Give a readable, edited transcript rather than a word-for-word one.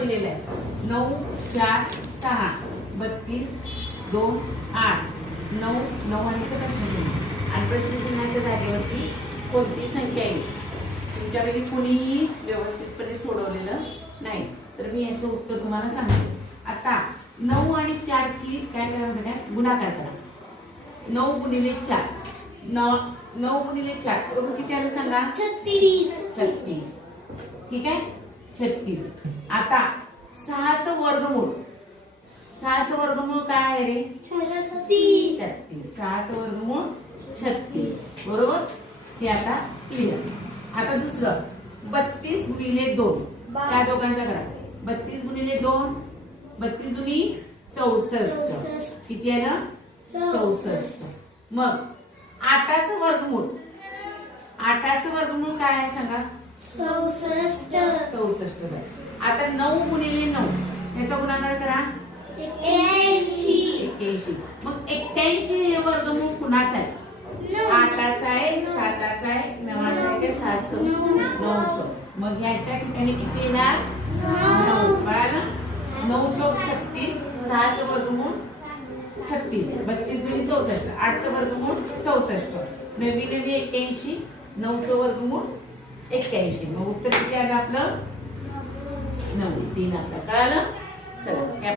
दिलेलं आहे 9 4 6 32 2 8 9 9 आणि प्रश्नचिन्ह आणि प्रश्नचिन्हाच्या जागेवरती कोणती संख्या येईल तुमच्यापैकी कुणीही व्यवस्थितपणे सोडवलेलं नाही तर मी याचं उत्तर तुम्हाला सांगते. आता 9 आणि 4 ची काय करायचं काय गुणाकार करा. 9 गुणिले 4 9 गुणिले 4 बरोबर किती आलं सांगा. 36. ठीक आहे 36. आता 6चं वर्गमूळ 6चं वर्गमूळ काय आहे रे 36. 6चं वर्गमूळ 36 बरोबर. हे आता क्लिअर. आता दुसरं 32 गुणिले 2 त्या दोघांचा करा. 32 गुणिले 2 32 दुनी 64 किती आलं 64. मग 8चं वर्गमूळ 8चं वर्गमूळ काय आहे सांगा 64. आता 9 गुणिले 9 याचा गुणाकार करा 81. मग 81 हे वर्गमूळ कुणाचं आहे 8चं आहे 7चं आहे 9चं आहे का 7चं 9चं. मग ह्याच्या ठिकाणी किती येणार 9 कळालं. 9 चौक 36 6चं वर्गमूळ 36 32 गुणिले 64 8चं वर्गमूळ 64 9 9 81 9चं वर्गमूळ 81. मग उत्तर किती आलं आपलं 9. 3 आपलं कळालं. चला